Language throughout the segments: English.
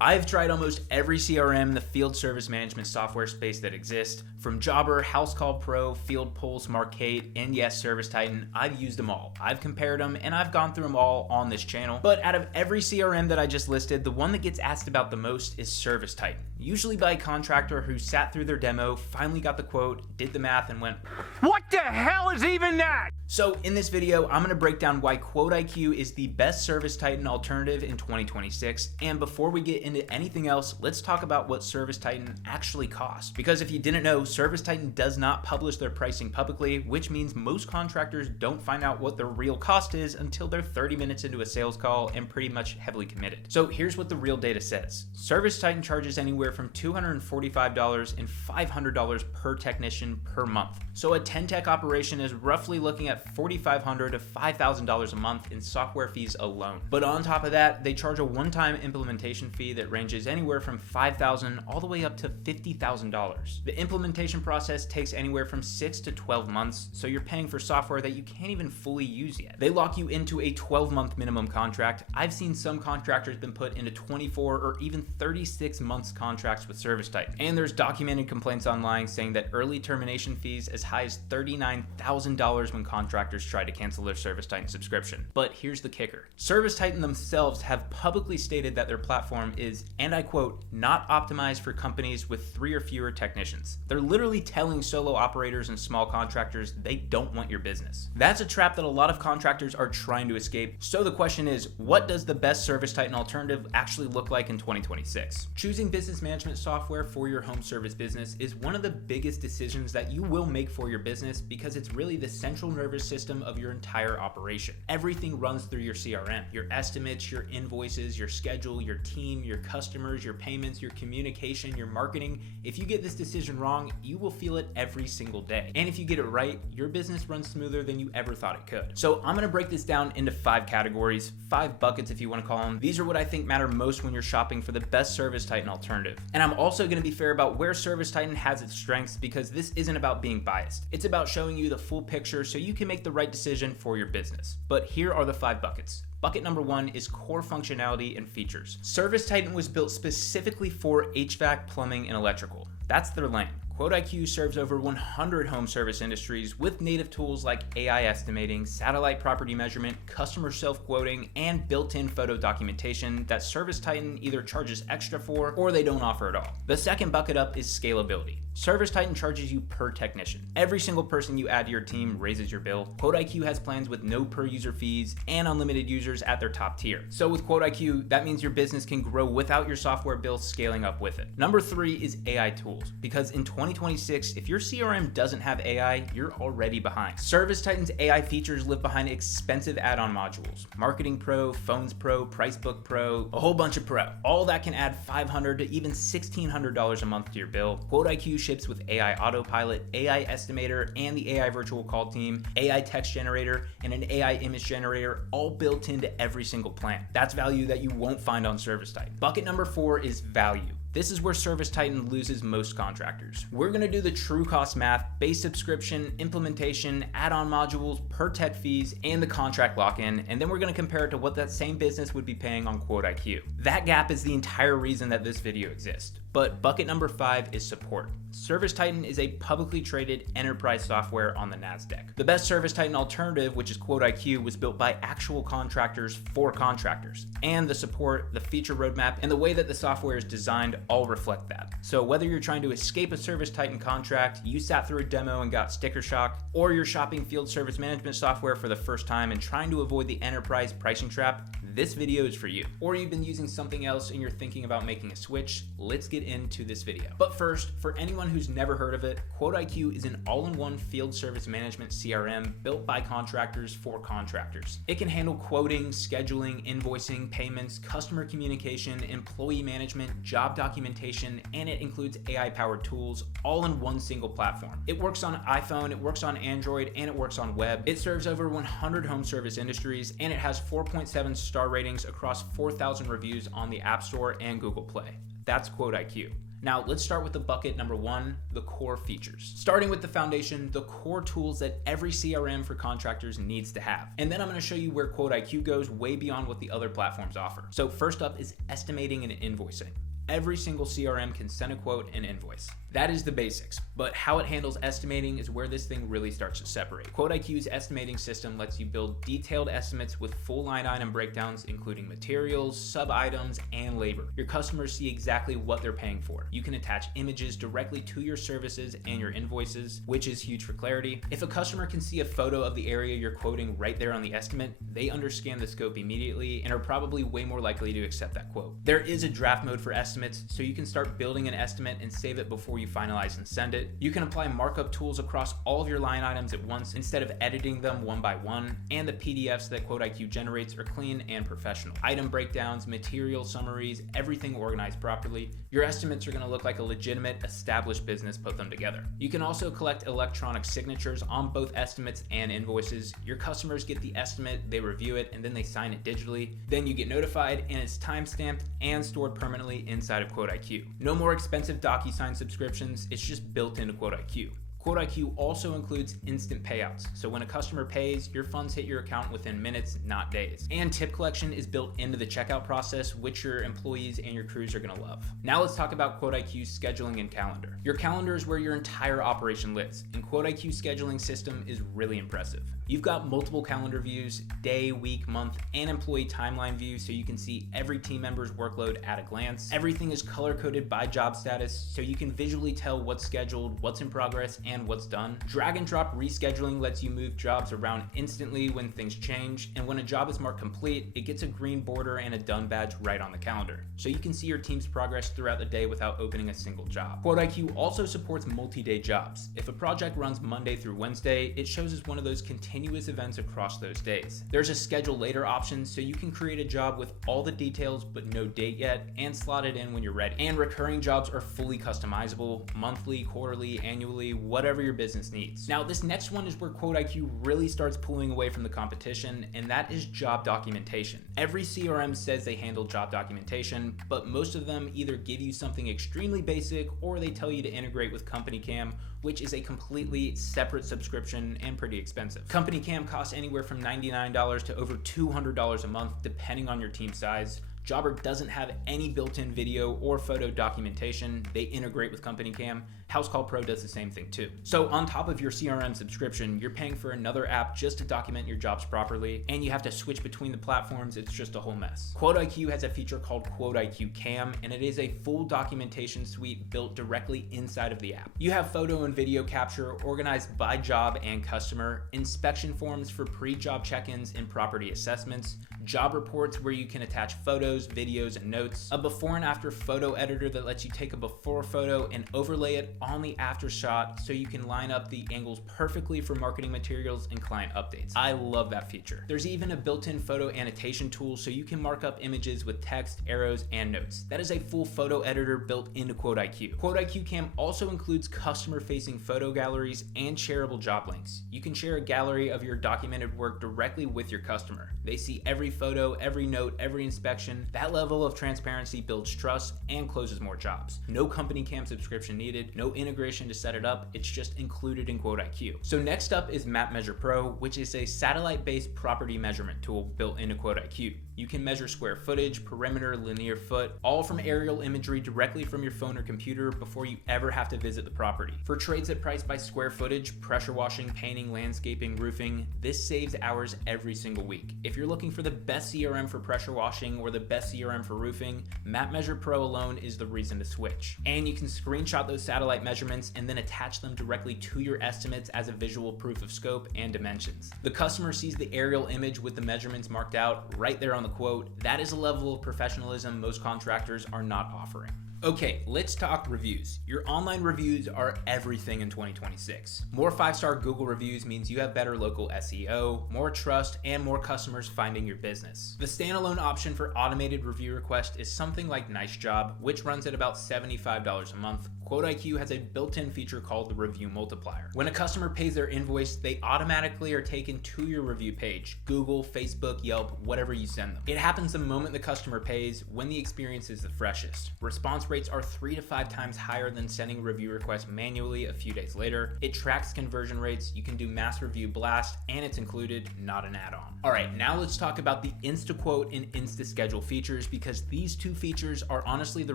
I've tried almost every CRM in the field service management software space that exists, from Jobber, HouseCall Pro, Field Pulse, Markate, and yes, ServiceTitan. I've used them all. I've compared them, and I've gone through them all on this channel. But out of every CRM that I just listed, the one that gets asked about the most is ServiceTitan. Usually by a contractor who sat through their demo, finally got the quote, did the math, and went, "What the hell is even that?" So in this video, I'm going to break down why QuoteIQ is the best ServiceTitan alternative in 2026. And before we get into anything else, let's talk about what ServiceTitan actually costs. Because if you didn't know, ServiceTitan does not publish their pricing publicly, which means most contractors don't find out what their real cost is until they're 30 minutes into a sales call and pretty much heavily committed. So here's what the real data says. ServiceTitan charges anywhere from $245 and $500 per technician per month. So a 10-tech operation is roughly looking at $4,500 to $5,000 a month in software fees alone. But on top of that, they charge a one-time implementation fee that ranges anywhere from $5,000 all the way up to $50,000. The implementation process takes anywhere from 6 to 12 months, so you're paying for software that you can't even fully use yet. They lock you into a 12-month minimum contract. I've seen some contractors been put into 24 or even 36 months contracts with ServiceTitan. And there's documented complaints online saying that early termination fees as high as $39,000 when contractors try to cancel their ServiceTitan subscription. But here's the kicker. ServiceTitan themselves have publicly stated that their platform is, and I quote, not optimized for companies with 3 or fewer technicians. They're literally telling solo operators and small contractors they don't want your business. That's a trap that a lot of contractors are trying to escape. So the question is, what does the best ServiceTitan alternative actually look like in 2026? Choosing business management software for your home service business is one of the biggest decisions that you will make for your business because it's really the central nervous system of your entire operation. Everything runs through your CRM, your estimates, your invoices, your schedule, your team, your customers, your payments, your communication, your marketing. If you get this decision wrong, you will feel it every single day. And if you get it right, your business runs smoother than you ever thought it could. So I'm gonna break this down into 5 categories, 5 buckets if you wanna call them. These are what I think matter most when you're shopping for the best ServiceTitan alternative. And I'm also gonna be fair about where ServiceTitan has its strengths because this isn't about being biased. It's about showing you the full picture so you can make the right decision for your business. But here are the 5 buckets. Bucket number 1 is core functionality and features. ServiceTitan was built specifically for HVAC, plumbing, and electrical. That's their lane. QuoteIQ serves over 100 home service industries with native tools like AI estimating, satellite property measurement, customer self-quoting, and built-in photo documentation that ServiceTitan either charges extra for or they don't offer at all. The second bucket up is scalability. ServiceTitan charges you per technician. Every single person you add to your team raises your bill. QuoteIQ has plans with no per user fees and unlimited users at their top tier. So with QuoteIQ, that means your business can grow without your software bill scaling up with it. Number 3 is AI tools, because in 2026, if your CRM doesn't have AI, you're already behind. ServiceTitan's AI features live behind expensive add-on modules. Marketing Pro, Phones Pro, Pricebook Pro, a whole bunch of Pro. All that can add $500 to even $1,600 a month to your bill. QuoteIQ ships with AI Autopilot, AI Estimator, and the AI Virtual Call Team, AI Text Generator, and an AI Image Generator, all built into every single plan. That's value that you won't find on ServiceTitan. Bucket number 4 is value. This is where ServiceTitan loses most contractors. We're gonna do the true cost math, base subscription, implementation, add-on modules, per tech fees, and the contract lock-in, and then we're gonna compare it to what that same business would be paying on QuoteIQ. That gap is the entire reason that this video exists. But bucket number 5 is support. ServiceTitan is a publicly traded enterprise software on the NASDAQ. The best ServiceTitan alternative, which is QuoteIQ, was built by actual contractors for contractors. And the support, the feature roadmap, and the way that the software is designed all reflect that. So whether you're trying to escape a ServiceTitan contract, you sat through a demo and got sticker shock, or you're shopping field service management software for the first time and trying to avoid the enterprise pricing trap, this video is for you. Or you've been using something else and you're thinking about making a switch, let's get into this video. But first, for anyone who's never heard of it, QuoteIQ is an all-in-one field service management CRM built by contractors for contractors. It can handle quoting, scheduling, invoicing, payments, customer communication, employee management, job documentation, and it includes AI-powered tools all in one single platform. It works on iPhone, it works on Android, and it works on web. It serves over 100 home service industries, and it has 4.7 star ratings across 4,000 reviews on the App Store and Google Play. That's QuoteIQ. Now let's start with the bucket number 1, the core features. Starting with the foundation, the core tools that every CRM for contractors needs to have. And then I'm going to show you where QuoteIQ goes way beyond what the other platforms offer. So first up is estimating and invoicing. Every single CRM can send a quote and invoice. That is the basics, but how it handles estimating is where this thing really starts to separate. QuoteIQ's estimating system lets you build detailed estimates with full line item breakdowns, including materials, sub-items, and labor. Your customers see exactly what they're paying for. You can attach images directly to your services and your invoices, which is huge for clarity. If a customer can see a photo of the area you're quoting right there on the estimate, they understand the scope immediately and are probably way more likely to accept that quote. There is a draft mode for estimates, so you can start building an estimate and save it before you finalize and send it. You can apply markup tools across all of your line items at once instead of editing them one by one, and the PDFs that QuoteIQ generates are clean and professional. Item breakdowns, material summaries, everything organized properly. Your estimates are going to look like a legitimate, established business put them together. You can also collect electronic signatures on both estimates and invoices. Your customers get the estimate, they review it, and then they sign it digitally. Then you get notified, and it's timestamped and stored permanently inside of QuoteIQ. No more expensive DocuSign subscriptions, it's just built into QuoteIQ. QuoteIQ also includes instant payouts, so when a customer pays, your funds hit your account within minutes, not days. And tip collection is built into the checkout process, which your employees and your crews are going to love. Now let's talk about QuoteIQ's scheduling and calendar. Your calendar is where your entire operation lives, and QuoteIQ's scheduling system is really impressive. You've got multiple calendar views, day, week, month, and employee timeline views, so you can see every team member's workload at a glance. Everything is color-coded by job status, so you can visually tell what's scheduled, what's in progress, and what's done. Drag and drop rescheduling lets you move jobs around instantly when things change, and when a job is marked complete, it gets a green border and a done badge right on the calendar, so you can see your team's progress throughout the day without opening a single job. QuoteIQ also supports multi-day jobs. If a project runs Monday through Wednesday, it shows as one of those continuous events across those days. There's a schedule later option, so you can create a job with all the details but no date yet, and slot it in when you're ready. And recurring jobs are fully customizable, monthly, quarterly, annually, whatever your business needs. Now, this next one is where QuoteIQ really starts pulling away from the competition, and that is job documentation. Every CRM says they handle job documentation, but most of them either give you something extremely basic or they tell you to integrate with CompanyCam, which is a completely separate subscription and pretty expensive. CompanyCam costs anywhere from $99 to over $200 a month, depending on your team size. Jobber doesn't have any built-in video or photo documentation. They integrate with CompanyCam. HouseCall Pro does the same thing too. So on top of your CRM subscription, you're paying for another app just to document your jobs properly, and you have to switch between the platforms. It's just a whole mess. QuoteIQ has a feature called QuoteIQ Cam, and it is a full documentation suite built directly inside of the app. You have photo and video capture organized by job and customer, inspection forms for pre-job check-ins and property assessments, job reports where you can attach photos, videos, and notes, a before and after photo editor that lets you take a before photo and overlay it on the after shot so you can line up the angles perfectly for marketing materials and client updates. I love that feature. There's even a built-in photo annotation tool so you can mark up images with text, arrows, and notes. That is a full photo editor built into QuoteIQ. QuoteIQ Cam also includes customer-facing photo galleries and shareable job links. You can share a gallery of your documented work directly with your customer. They see every photo, every note, every inspection. That level of transparency builds trust and closes more jobs. No CompanyCam subscription needed, no integration to set it up, it's just included in QuoteIQ. So next up is Map Measure Pro, which is a satellite-based property measurement tool built into QuoteIQ. You can measure square footage, perimeter, linear foot, all from aerial imagery directly from your phone or computer before you ever have to visit the property. For trades that price by square footage, pressure washing, painting, landscaping, roofing, this saves hours every single week. If you're looking for the best CRM for pressure washing or the best CRM for roofing, Map Measure Pro alone is the reason to switch. And you can screenshot those satellite measurements and then attach them directly to your estimates as a visual proof of scope and dimensions. The customer sees the aerial image with the measurements marked out right there on the quote. That is a level of professionalism most contractors are not offering. Okay, let's talk reviews. Your online reviews are everything in 2026. More 5-star Google reviews means you have better local SEO, more trust, and more customers finding your business. The standalone option for automated review request is something like Nice Job, which runs at about $75 a month. QuoteIQ has a built-in feature called the Review Multiplier. When a customer pays their invoice, they automatically are taken to your review page, Google, Facebook, Yelp, whatever you send them. them. It happens the moment the customer pays, when the experience is the freshest. Response rates are 3 to 5 times higher than sending review requests manually a few days later. It tracks conversion rates, you can do mass review blast, and it's included, not an add-on. Alright, now let's talk about the InstaQuote and InstaSchedule features, because these two features are honestly the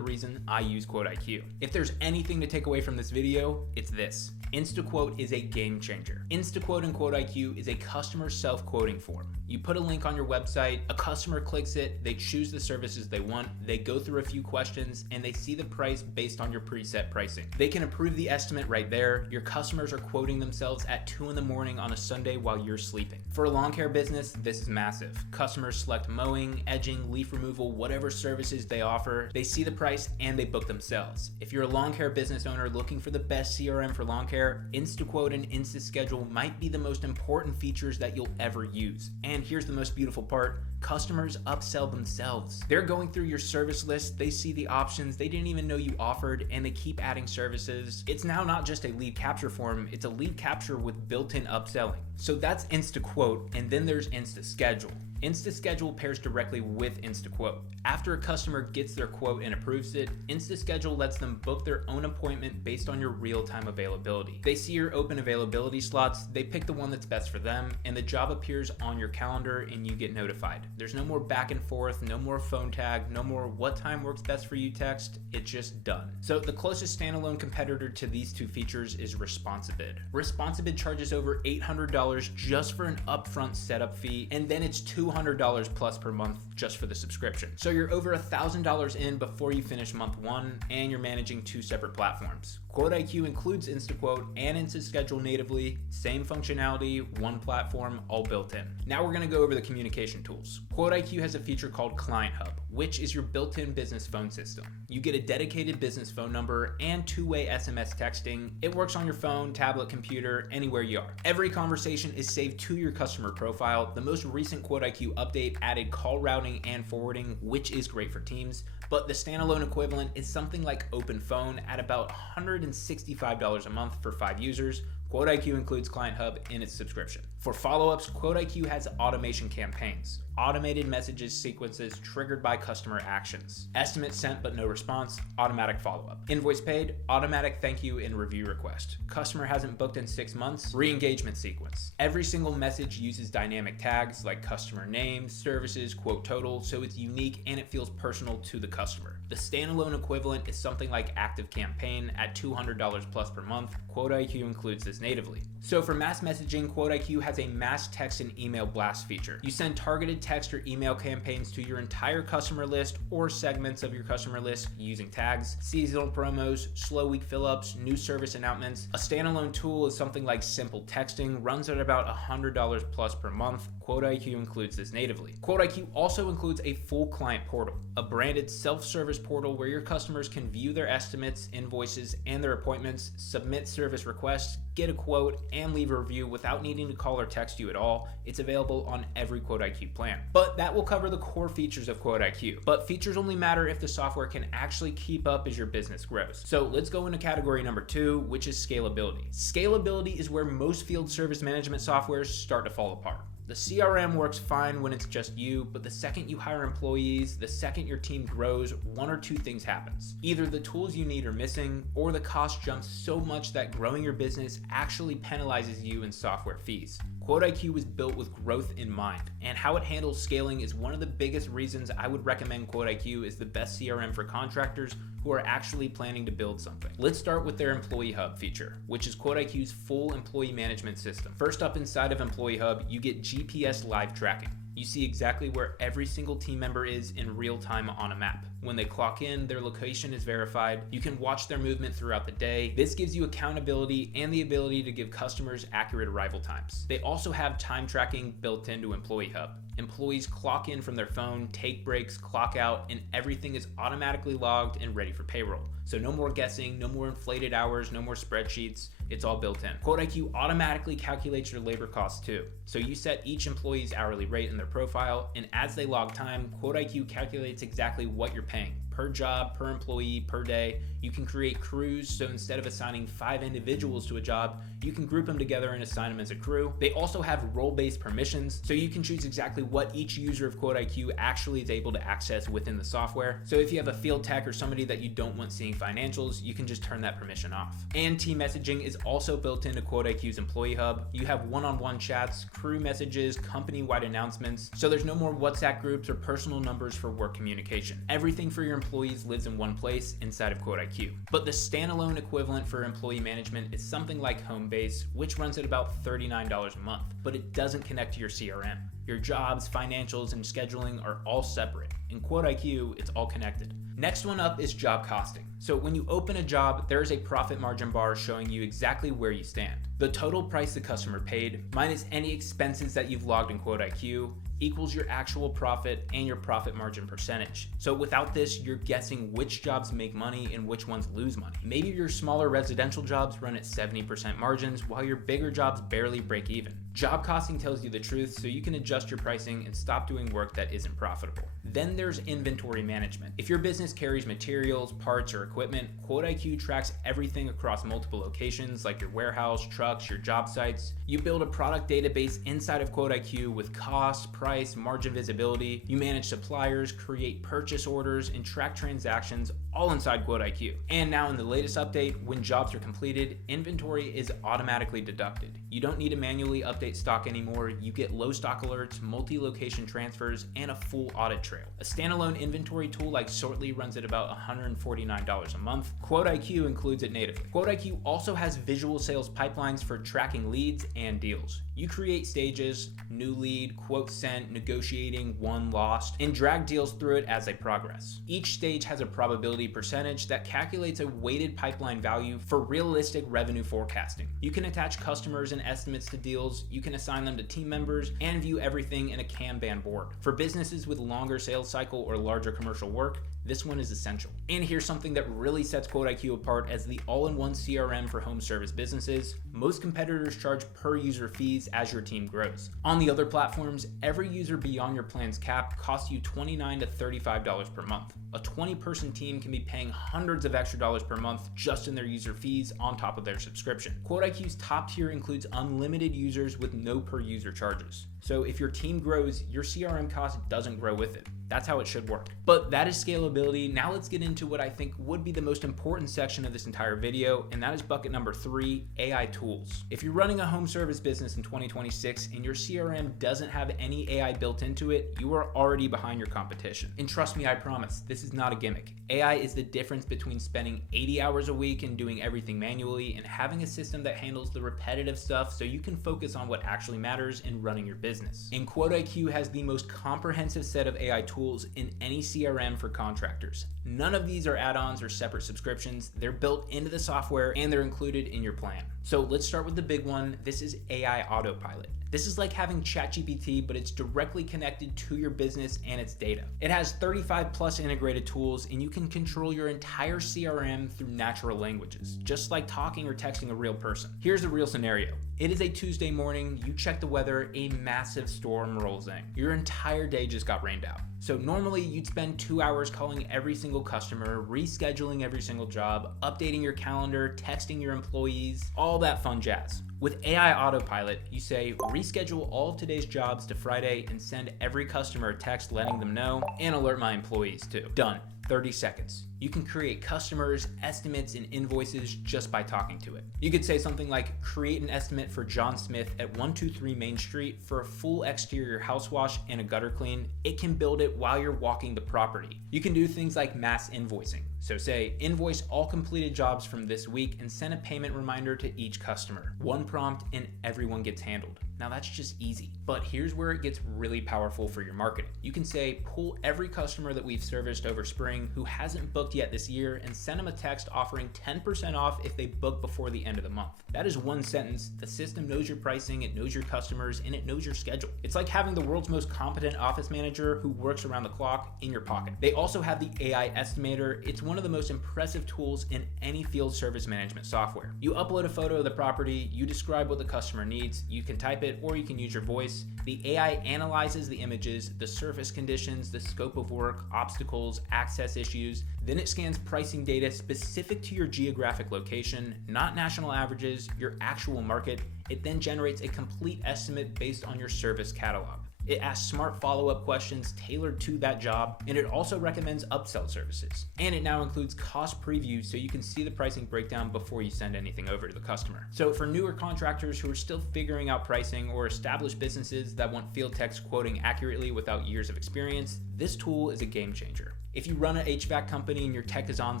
reason I use QuoteIQ. If there's anything to take away from this video, it's this. InstaQuote is a game changer. InstaQuote and QuoteIQ is a customer self-quoting form. You put a link on your website, a customer clicks it, they choose the services they want, they go through a few questions, and they see the price based on your preset pricing. They can approve the estimate right there. Your customers are quoting themselves at 2 in the morning on a Sunday while you're sleeping. For a lawn care business, this is massive. Customers select mowing, edging, leaf removal, whatever services they offer. They see the price and they book themselves. If you're a lawn care business owner looking for the best CRM for lawn care, InstaQuote and InstaSchedule might be the most important features that you'll ever use. And here's the most beautiful part. Customers upsell themselves. They're going through your service list, they see the options they didn't even know you offered, and they keep adding services. It's now not just a lead capture form, it's a lead capture with built-in upselling. So that's InstaQuote, and then there's InstaSchedule. InstaSchedule pairs directly with InstaQuote. After a customer gets their quote and approves it, InstaSchedule lets them book their own appointment based on your real-time availability. They see your open availability slots, they pick the one that's best for them, and the job appears on your calendar and you get notified. There's no more back and forth, no more phone tag, no more what time works best for you text, it's just done. So the closest standalone competitor to these two features is ResponsiBid. ResponsiBid charges over $800 just for an upfront setup fee, and then it's $200 plus per month just for the subscription. So you're over $1,000 in before you finish month 1, and you're managing 2 separate platforms. QuoteIQ includes InstaQuote and InstaSchedule natively, same functionality, one platform, all built in. Now we're going to go over the communication tools. QuoteIQ has a feature called Client Hub, which is your built-in business phone system. You get a dedicated business phone number and 2-way SMS texting. It works on your phone, tablet, computer, anywhere you are. Every conversation is saved to your customer profile. The most recent QuoteIQ update added call routing and forwarding, which is great for teams, but the standalone equivalent is something like OpenPhone at about $165 a month for 5 users. QuoteIQ includes Client Hub in its subscription. For follow-ups, QuoteIQ has automation campaigns, automated messages sequences triggered by customer actions, estimate sent but no response, automatic follow-up, invoice paid, automatic thank you and review request, customer hasn't booked in 6 months, re-engagement sequence. Every single message uses dynamic tags like customer name, services, quote total, so it's unique and it feels personal to the customer. The standalone equivalent is something like Active Campaign at $200 plus per month. QuoteIQ includes this natively. So for mass messaging, QuoteIQ has a mass text and email blast feature. You send targeted text or email campaigns to your entire customer list or segments of your customer list using tags, seasonal promos, slow week fill-ups, new service announcements. A standalone tool is something like Simple Texting, runs at about $100 plus per month. QuoteIQ includes this natively. QuoteIQ also includes a full client portal, a branded self-service portal where your customers can view their estimates, invoices, and their appointments, submit service requests, get a quote, and leave a review without needing to call or text you at all. It's available on every QuoteIQ plan. But that will cover the core features of QuoteIQ. But features only matter if the software can actually keep up as your business grows. So let's go into category number 2, which is scalability. Scalability is where most field service management softwares start to fall apart. The CRM works fine when it's just you, but the second you hire employees, the second your team grows, one or two things happens. Either the tools you need are missing, or the cost jumps so much that growing your business actually penalizes you in software fees. QuoteIQ was built with growth in mind, and how it handles scaling is one of the biggest reasons I would recommend QuoteIQ as the best CRM for contractors who are actually planning to build something. Let's start with their Employee Hub feature, which is QuoteIQ's full employee management system. First up inside of Employee Hub, you get GPS live tracking. You see exactly where every single team member is in real time on a map. When they clock in, their location is verified. You can watch their movement throughout the day. This gives you accountability and the ability to give customers accurate arrival times. They also have time tracking built into Employee Hub. Employees clock in from their phone, take breaks, clock out, and everything is automatically logged and ready for payroll. So no more guessing, no more inflated hours, no more spreadsheets. It's all built in. QuoteIQ automatically calculates your labor costs too. So you set each employee's hourly rate in their profile, and as they log time, QuoteIQ calculates exactly what you're paying per job, per employee, per day. You can create crews, so instead of assigning 5 individuals to a job, you can group them together and assign them as a crew. They also have role-based permissions, so you can choose exactly what each user of QuoteIQ actually is able to access within the software. So if you have a field tech or somebody that you don't want seeing financials, you can just turn that permission off. And team messaging is also built into QuoteIQ's Employee Hub. You have one-on-one chats, crew messages, company-wide announcements, so there's no more WhatsApp groups or personal numbers for work communication. Everything for your employees lives in one place inside of QuoteIQ. But the standalone equivalent for employee management is something like Homebase, which runs at about $39 a month, but it doesn't connect to your CRM. Your jobs, financials, and scheduling are all separate. In QuoteIQ, it's all connected. Next one up is job costing. So when you open a job, there is a profit margin bar showing you exactly where you stand. The total price the customer paid, minus any expenses that you've logged in QuoteIQ, equals your actual profit and your profit margin percentage. So without this, you're guessing which jobs make money and which ones lose money. Maybe your smaller residential jobs run at 70% margins, while your bigger jobs barely break even. Job costing tells you the truth, so you can adjust your pricing and stop doing work that isn't profitable. Then there's inventory management. If your business carries materials, parts, or equipment, QuoteIQ tracks everything across multiple locations like your warehouse, trucks, your job sites. You build a product database inside of QuoteIQ with cost, price, margin visibility. You manage suppliers, create purchase orders, and track transactions all inside QuoteIQ. And now in the latest update, when jobs are completed, inventory is automatically deducted. You don't need to manually update stock anymore. You get low stock alerts, multi-location transfers, and a full audit trail. A standalone inventory tool like Sortly runs at about $149 a month. QuoteIQ includes it natively. QuoteIQ also has visual sales pipelines for tracking leads and deals. You create stages, new lead, quote sent, negotiating, won, lost, and drag deals through it as they progress. Each stage has a probability percentage that calculates a weighted pipeline value for realistic revenue forecasting. You can attach customers and estimates to deals, you can assign them to team members, and view everything in a Kanban board. For businesses with longer sales cycle or larger commercial work, this one is essential. And here's something that really sets QuoteIQ apart as the all-in-one CRM for home service businesses. Most competitors charge per user fees as your team grows. On the other platforms, every user beyond your plan's cap costs you $29 to $35 per month. A 20-person team can be paying hundreds of extra dollars per month just in their user fees on top of their subscription. QuoteIQ's top tier includes unlimited users with no per user charges. So if your team grows, your CRM cost doesn't grow with it. That's how it should work. But that is scalability. Now let's get into what I think would be the most important section of this entire video, and that is bucket number 3, AI tools. If you're running a home service business in 2026 and your CRM doesn't have any AI built into it, you are already behind your competition. And trust me, I promise, this is not a gimmick. AI is the difference between spending 80 hours a week and doing everything manually and having a system that handles the repetitive stuff so you can focus on what actually matters in running your business. And QuoteIQ has the most comprehensive set of AI tools in any CRM for contractors. None of these are add-ons or separate subscriptions. They're built into the software and they're included in your plan. So let's start with the big one. This is AI Autopilot. This is like having ChatGPT, but it's directly connected to your business and its data. It has 35 plus integrated tools, and you can control your entire CRM through natural languages, just like talking or texting a real person. Here's the real scenario. It is a Tuesday morning, you check the weather, a massive storm rolls in. Your entire day just got rained out. So normally you'd spend 2 hours calling every single customer, rescheduling every single job, updating your calendar, texting your employees, all that fun jazz. With AI Autopilot, you say, reschedule all of today's jobs to Friday and send every customer a text letting them know, and alert my employees too. Done. 30 seconds. You can create customers, estimates, and invoices just by talking to it. You could say something like, create an estimate for John Smith at 123 Main Street for a full exterior house wash and a gutter clean. It can build it while you're walking the property. You can do things like mass invoicing. So say, invoice all completed jobs from this week and send a payment reminder to each customer. One prompt and everyone gets handled. Now that's just easy. But here's where it gets really powerful for your marketing. You can say, pull every customer that we've serviced over spring who hasn't booked yet this year and send them a text offering 10% off if they book before the end of the month. That is one sentence. The system knows your pricing, it knows your customers, and it knows your schedule. It's like having the world's most competent office manager who works around the clock in your pocket. They also have the AI Estimator. It's one of the most impressive tools in any field service management software. You upload a photo of the property, you describe what the customer needs, you can type it it, or you can use your voice. The AI analyzes the images, the surface conditions, the scope of work, obstacles, access issues. Then it scans pricing data specific to your geographic location, not national averages, your actual market. It then generates a complete estimate based on your service catalog. It asks smart follow-up questions tailored to that job, and it also recommends upsell services. And it now includes cost previews so you can see the pricing breakdown before you send anything over to the customer. So for newer contractors who are still figuring out pricing, or established businesses that want field techs quoting accurately without years of experience, this tool is a game changer. If you run an HVAC company and your tech is on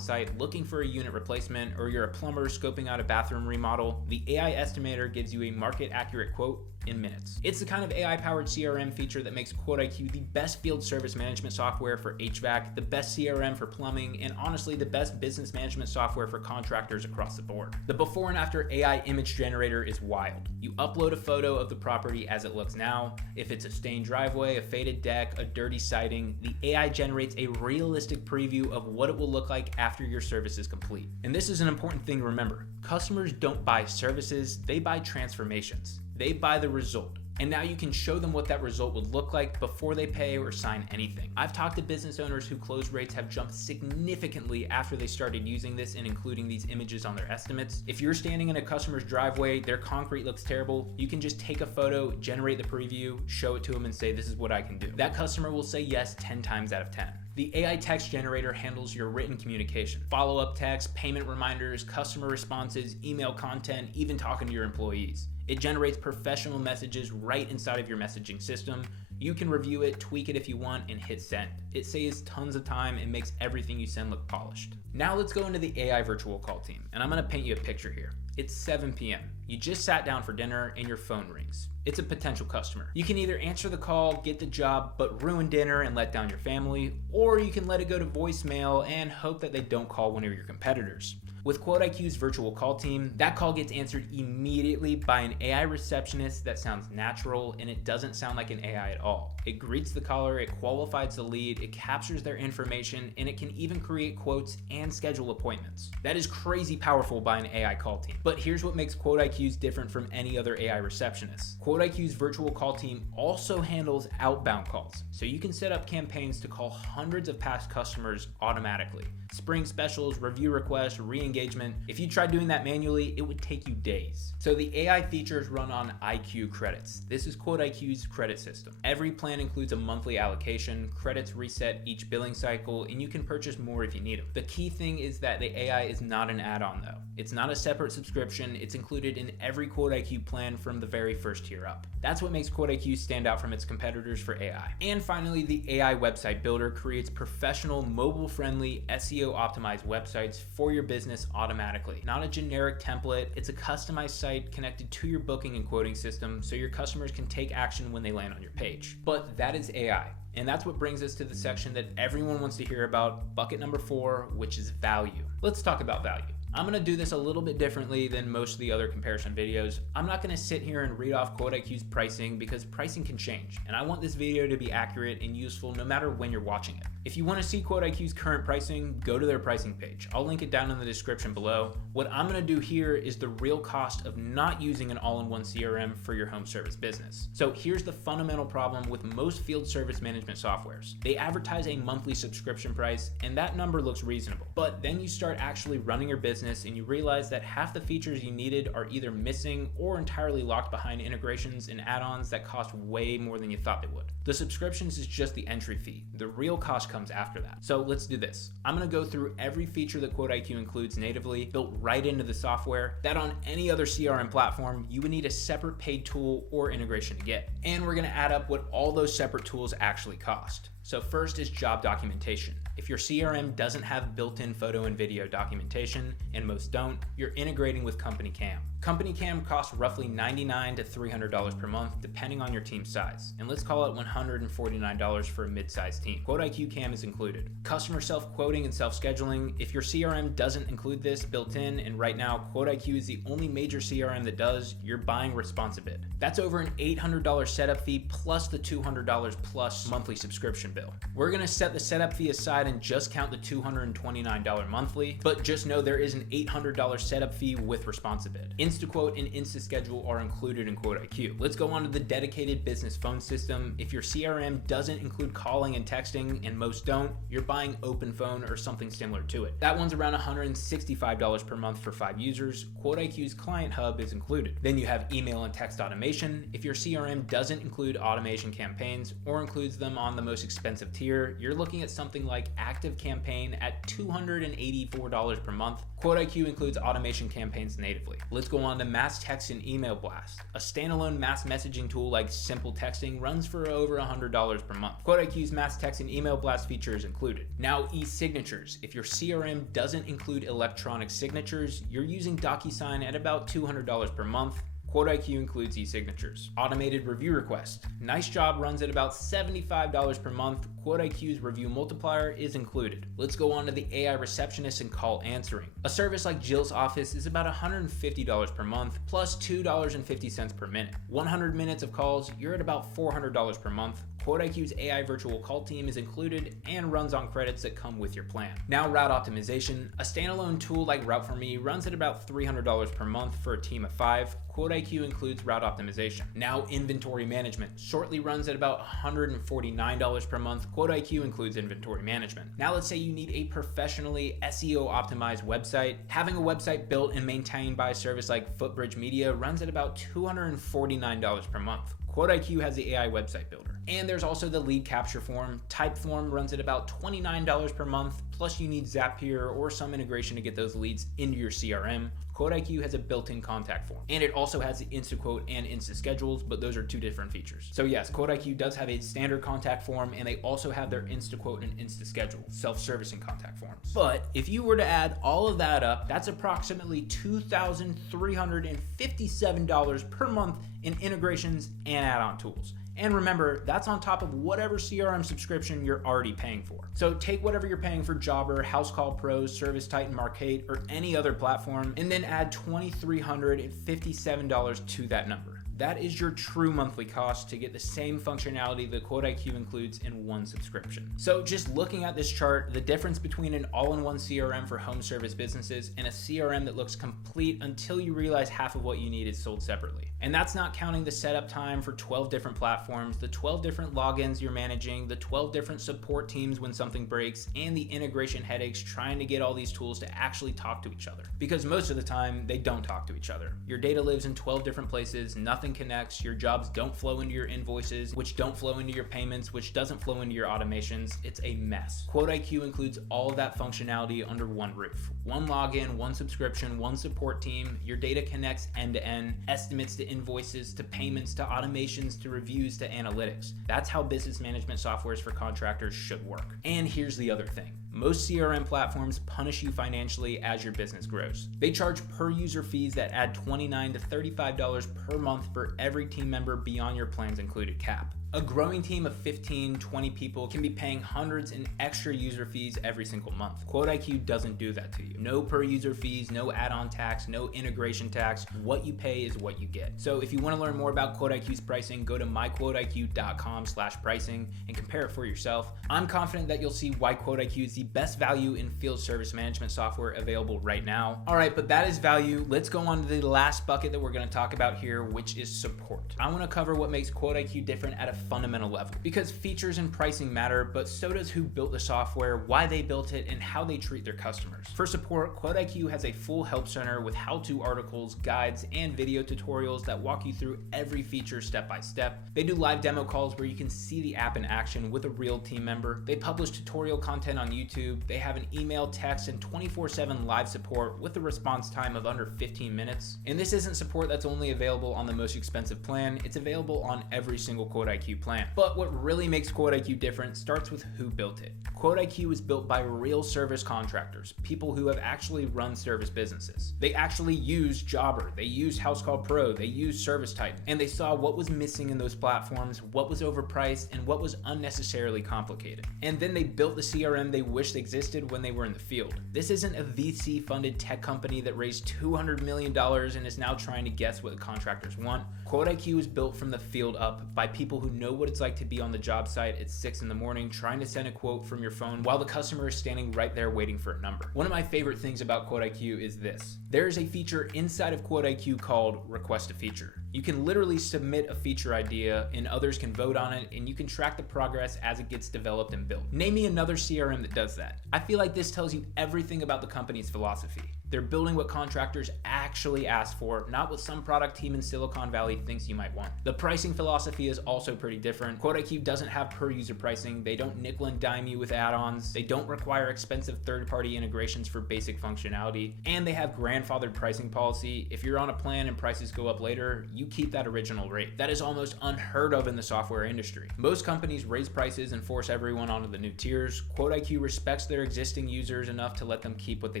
site looking for a unit replacement, or you're a plumber scoping out a bathroom remodel, the AI Estimator gives you a market accurate quote in minutes. It's the kind of AI-powered CRM feature that makes QuoteIQ the best field service management software for HVAC, the best CRM for plumbing, and honestly the best business management software for contractors across the board. The before and after AI image generator is wild. You upload a photo of the property as it looks now. If it's a stained driveway, a faded deck, a dirty siding, the AI generates a realistic preview of what it will look like after your service is complete. And this is an important thing to remember. Customers don't buy services, they buy transformations. They buy the result. And now you can show them what that result would look like before they pay or sign anything. I've talked to business owners whose close rates have jumped significantly after they started using this and including these images on their estimates. If you're standing in a customer's driveway, their concrete looks terrible, you can just take a photo, generate the preview, show it to them and say, this is what I can do. That customer will say yes 10 times out of 10. The AI text generator handles your written communication, follow-up texts, payment reminders, customer responses, email content, even talking to your employees. It generates professional messages right inside of your messaging system. You can review it, tweak it if you want, and hit send. It saves tons of time and makes everything you send look polished. Now let's go into the AI virtual call team, and I'm gonna paint you a picture here. It's 7 p.m. You just sat down for dinner and your phone rings. It's a potential customer. You can either answer the call, get the job, but ruin dinner and let down your family, or you can let it go to voicemail and hope that they don't call one of your competitors. With QuoteIQ's virtual call team, that call gets answered immediately by an AI receptionist that sounds natural, and it doesn't sound like an AI at all. It greets the caller, it qualifies the lead, it captures their information, and it can even create quotes and schedule appointments. That is crazy powerful by an AI call team. But here's what makes QuoteIQ's different from any other AI receptionist. QuoteIQ's virtual call team also handles outbound calls, so you can set up campaigns to call hundreds of past customers automatically. Spring specials, review requests, re-engagement. If you tried doing that manually, it would take you days. So the AI features run on IQ credits. This is QuoteIQ's credit system. Every plan includes a monthly allocation, credits reset each billing cycle, and you can purchase more if you need them. The key thing is that the AI is not an add-on though. It's not a separate subscription, it's included in every QuoteIQ plan from the very first tier up. That's what makes QuoteIQ stand out from its competitors for AI. And finally, the AI website builder creates professional, mobile-friendly, SEO-optimized websites for your business automatically. Not a generic template, it's a customized site connected to your booking and quoting system so your customers can take action when they land on your page. But that is AI. And that's what brings us to the section that everyone wants to hear about, bucket number 4, which is value. Let's talk about value. I'm gonna do this a little bit differently than most of the other comparison videos. I'm not gonna sit here and read off QuoteIQ's pricing because pricing can change, and I want this video to be accurate and useful no matter when you're watching it. If you wanna see QuoteIQ's current pricing, go to their pricing page. I'll link it down in the description below. What I'm gonna do here is the real cost of not using an all-in-one CRM for your home service business. So here's the fundamental problem with most field service management softwares. They advertise a monthly subscription price, and that number looks reasonable. But then you start actually running your business and you realize that half the features you needed are either missing or entirely locked behind integrations and add-ons that cost way more than you thought they would. The subscriptions is just the entry fee. The real cost comes after that. So let's do this. I'm gonna go through every feature that QuoteIQ includes natively, built right into the software, that on any other CRM platform, you would need a separate paid tool or integration to get. And we're gonna add up what all those separate tools actually cost. So first is job documentation. If your CRM doesn't have built-in photo and video documentation, and most don't, you're integrating with CompanyCam. CompanyCam costs roughly $99 to $300 per month, depending on your team size. And let's call it $149 for a mid-sized team. QuoteIQ Cam is included. Customer self-quoting and self-scheduling. If your CRM doesn't include this built in, and right now QuoteIQ is the only major CRM that does, you're buying ResponsiBid. That's over an $800 setup fee plus the $200 plus monthly subscription bill. We're gonna set the setup fee aside and just count the $229 monthly, but just know there is an $800 setup fee with ResponsiBid. InstaQuote and InstaSchedule are included in QuoteIQ. Let's go on to the dedicated business phone system. If your CRM doesn't include calling and texting, and most don't, you're buying OpenPhone or something similar to it. That one's around $165 per month for 5 users. QuoteIQ's Client Hub is included. Then you have email and text automation. If your CRM doesn't include automation campaigns or includes them on the most expensive tier, you're looking at something like Active Campaign at $284 per month. QuoteIQ includes automation campaigns natively. Let's go on to mass text and email blast. A standalone mass messaging tool like Simple Texting runs for over $100 per month. QuoteIQ's mass text and email blast feature is included. Now, e-signatures. If your CRM doesn't include electronic signatures, you're using DocuSign at about $200 per month. QuoteIQ includes e-signatures. Automated review requests. Nice Job runs at about $75 per month. QuoteIQ's review multiplier is included. Let's go on to the AI receptionist and call answering. A service like Jill's Office is about $150 per month plus $2.50 per minute. 100 minutes of calls, you're at about $400 per month. QuoteIQ's AI virtual call team is included and runs on credits that come with your plan. Now, route optimization. A standalone tool like Route4Me runs at about $300 per month for a team of 5. QuoteIQ includes route optimization. Now, inventory management. Shortly runs at about $149 per month. QuoteIQ includes inventory management. Now, let's say you need a professionally SEO optimized website. Having a website built and maintained by a service like Footbridge Media runs at about $249 per month. QuoteIQ has the AI website builder. And there's also the lead capture form. Typeform runs at about $29 per month, plus you need Zapier or some integration to get those leads into your CRM. QuoteIQ has a built-in contact form, and it also has the InstaQuote and InstaSchedules, but those are 2 different features. So yes, QuoteIQ does have a standard contact form, and they also have their InstaQuote and InstaSchedule, self-servicing contact forms. But if you were to add all of that up, that's approximately $2,357 per month in integrations and add-on tools. And remember, that's on top of whatever CRM subscription you're already paying for. So take whatever you're paying for Jobber, HouseCall Pro, ServiceTitan, Markate, or any other platform, and then add $2,357 to that number. That is your true monthly cost to get the same functionality that QuoteIQ includes in one subscription. So just looking at this chart, the difference between an all-in-one CRM for home service businesses and a CRM that looks complete until you realize half of what you need is sold separately. And that's not counting the setup time for 12 different platforms, the 12 different logins you're managing, the 12 different support teams when something breaks, and the integration headaches trying to get all these tools to actually talk to each other. Because most of the time, they don't talk to each other. Your data lives in 12 different places, nothing connects, your jobs don't flow into your invoices, which don't flow into your payments, which doesn't flow into your automations. It's a mess. QuoteIQ includes all of that functionality under one roof. One login, one subscription, one support team. Your data connects end to end, estimates to invoices, to payments, to automations, to reviews, to analytics. That's how business management softwares for contractors should work. And here's the other thing. Most CRM platforms punish you financially as your business grows. They charge per user fees that add $29 to $35 per month for every team member beyond your plan's included cap. A growing team of 15, 20 people can be paying hundreds in extra user fees every single month. QuoteIQ doesn't do that to you. No per user fees, no add-on tax, no integration tax. What you pay is what you get. So if you want to learn more about QuoteIQ's pricing, go to myquoteiq.com/pricing and compare it for yourself. I'm confident that you'll see why QuoteIQ is the best value in field service management software available right now. All right, but that is value. Let's go on to the last bucket that we're going to talk about here, which is support. I want to cover what makes QuoteIQ different at a fundamental level, because features and pricing matter, but so does who built the software, why they built it, and how they treat their customers. For support, QuoteIQ has a full help center with how-to articles, guides, and video tutorials that walk you through every feature step by step. They do live demo calls where you can see the app in action with a real team member. They publish tutorial content on YouTube. They have an email, text, and 24/7 live support with a response time of under 15 minutes. And this isn't support that's only available on the most expensive plan. It's available on every single QuoteIQ plan. But what really makes QuoteIQ different starts with who built it. QuoteIQ was built by real service contractors, people who have actually run service businesses. They actually used Jobber, they used HouseCall Pro, they used ServiceTitan, and they saw what was missing in those platforms, what was overpriced, and what was unnecessarily complicated. And then they built the CRM they wished existed when they were in the field. This isn't a VC-funded tech company that raised $200 million and is now trying to guess what the contractors want. QuoteIQ is built from the field up by people who know know what it's like to be on the job site at 6 in the morning trying to send a quote from your phone while the customer is standing right there waiting for a number. One of my favorite things about QuoteIQ is this. There is a feature inside of QuoteIQ called Request a Feature. You can literally submit a feature idea and others can vote on it, and you can track the progress as it gets developed and built. Name me another CRM that does that. I feel like this tells you everything about the company's philosophy. They're building what contractors actually ask for, not what some product team in Silicon Valley thinks you might want. The pricing philosophy is also pretty different. QuoteIQ doesn't have per user pricing. They don't nickel and dime you with add-ons. They don't require expensive third-party integrations for basic functionality. And they have grandfathered pricing policy. If you're on a plan and prices go up later, you keep that original rate. That is almost unheard of in the software industry. Most companies raise prices and force everyone onto the new tiers. QuoteIQ respects their existing users enough to let them keep what they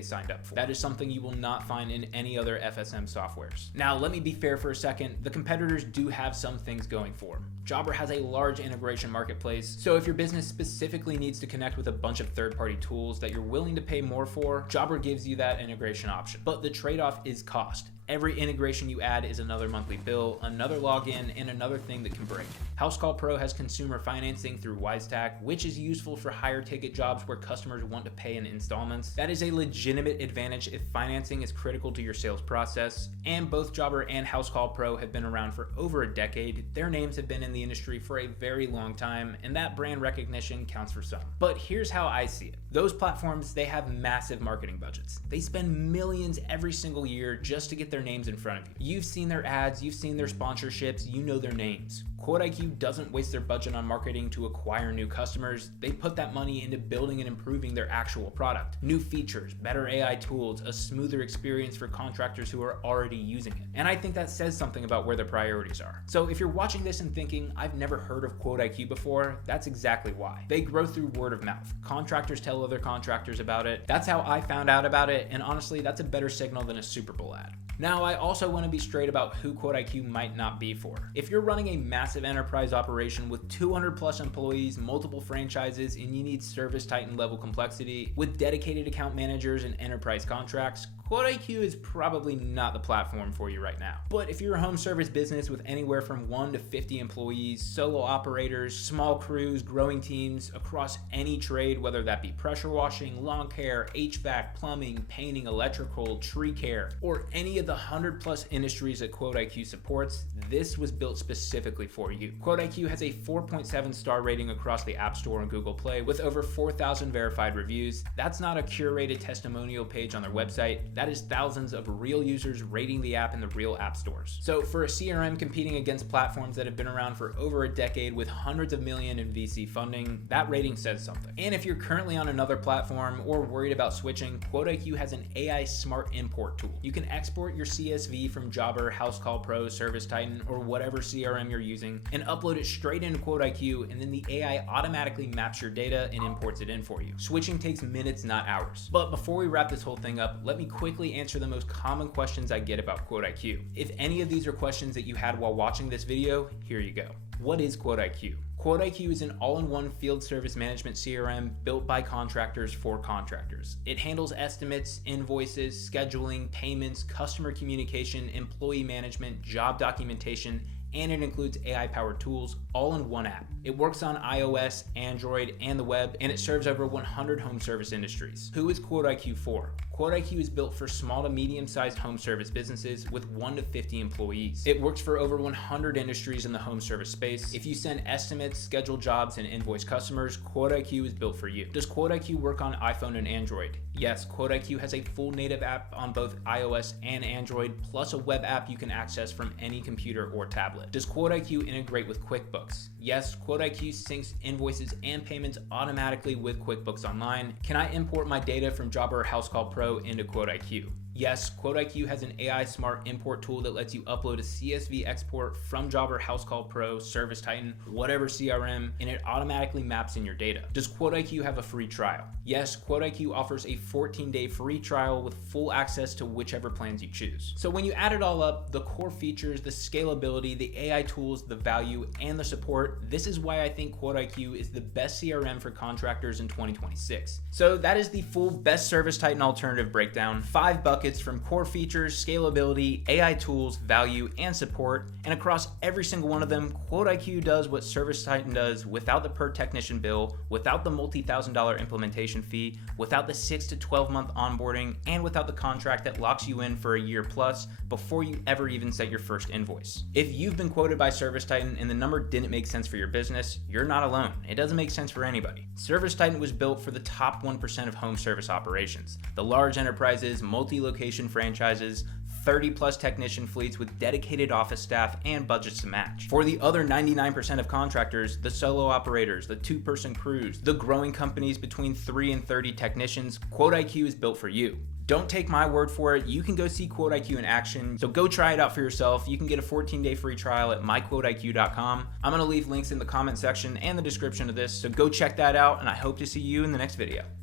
signed up for. That is something you will not find in any other FSM softwares. Now, let me be fair for a second. The competitors do have some things going for them. Jobber has a large integration marketplace, so if your business specifically needs to connect with a bunch of third-party tools that you're willing to pay more for, Jobber gives you that integration option. But the trade-off is cost. Every integration you add is another monthly bill, another login, and another thing that can break. HouseCall Pro has consumer financing through Wisetack, which is useful for higher ticket jobs where customers want to pay in installments. That is a legitimate advantage if financing is critical to your sales process, and both Jobber and HouseCall Pro have been around for over a decade. Their names have been in the industry for a very long time, and that brand recognition counts for some. But here's how I see it. Those platforms, they have massive marketing budgets. They spend millions every single year just to get their names in front of you. You've seen their ads, you've seen their sponsorships, you know their names. QuoteIQ doesn't waste their budget on marketing to acquire new customers. They put that money into building and improving their actual product. New features, better AI tools, a smoother experience for contractors who are already using it. And I think that says something about where their priorities are. So if you're watching this and thinking, I've never heard of QuoteIQ before, that's exactly why. They grow through word of mouth. Contractors tell other contractors about it. That's how I found out about it, and honestly, that's a better signal than a Super Bowl ad. Now, I also want to be straight about who QuoteIQ might not be for. If you're running a massive enterprise operation with 200 plus employees, multiple franchises, and you need ServiceTitan level complexity with dedicated account managers and enterprise contracts, QuoteIQ is probably not the platform for you right now. But if you're a home service business with anywhere from 1 to 50 employees, solo operators, small crews, growing teams across any trade, whether that be pressure washing, lawn care, HVAC, plumbing, painting, electrical, tree care, or any of the 100 plus industries that QuoteIQ supports, this was built specifically for you. QuoteIQ has a 4.7 star rating across the App Store and Google Play with over 4,000 verified reviews. That's not a curated testimonial page on their website. That is thousands of real users rating the app in the real app stores. So for a CRM competing against platforms that have been around for over a decade with hundreds of millions in VC funding, that rating says something. And if you're currently on another platform or worried about switching, QuoteIQ has an AI smart import tool. You can export your CSV from Jobber, HouseCall Pro, ServiceTitan, or whatever CRM you're using and upload it straight into QuoteIQ, and then the AI automatically maps your data and imports it in for you. Switching takes minutes, not hours. But before we wrap this whole thing up, let me quickly answer the most common questions I get about QuoteIQ. If any of these are questions that you had while watching this video, here you go. What is QuoteIQ? QuoteIQ is an all-in-one field service management CRM built by contractors for contractors. It handles estimates, invoices, scheduling, payments, customer communication, employee management, job documentation, and it includes AI-powered tools all in one app. It works on iOS, Android, and the web, and it serves over 100 home service industries. Who is QuoteIQ for? QuoteIQ is built for small to medium-sized home service businesses with 1 to 50 employees. It works for over 100 industries in the home service space. If you send estimates, schedule jobs, and invoice customers, QuoteIQ is built for you. Does QuoteIQ work on iPhone and Android? Yes, QuoteIQ has a full native app on both iOS and Android, plus a web app you can access from any computer or tablet. Does QuoteIQ integrate with QuickBooks? Yes, QuoteIQ syncs invoices and payments automatically with QuickBooks Online. Can I import my data from Jobber or HouseCall Pro into QuoteIQ? Yes, QuoteIQ has an AI smart import tool that lets you upload a CSV export from Jobber, HouseCall Pro, ServiceTitan, whatever CRM, and it automatically maps in your data. Does QuoteIQ have a free trial? Yes, QuoteIQ offers a 14-day free trial with full access to whichever plans you choose. So when you add it all up, the core features, the scalability, the AI tools, the value, and the support, this is why I think QuoteIQ is the best CRM for contractors in 2026. So that is the full best ServiceTitan alternative alternative breakdown, 5 buckets from core features, scalability, AI tools, value, and support. And across every single one of them, QuoteIQ does what ServiceTitan does without the per technician bill, without the multi-$1,000 implementation fee, without the 6 to 12 month onboarding, and without the contract that locks you in for a year plus before you ever even set your first invoice. If you've been quoted by ServiceTitan and the number didn't make sense for your business, you're not alone. It doesn't make sense for anybody. ServiceTitan was built for the top 1% of home service operations, the large enterprises, multi-location franchises, 30 plus technician fleets with dedicated office staff and budgets to match. For the other 99% of contractors, the solo operators, the 2-person crews, the growing companies between 3 and 30 technicians, QuoteIQ is built for you. Don't take my word for it. You can go see QuoteIQ in action. So go try it out for yourself. You can get a 14-day free trial at myquoteiq.com. I'm going to leave links in the comment section and the description of this, so go check that out, and I hope to see you in the next video.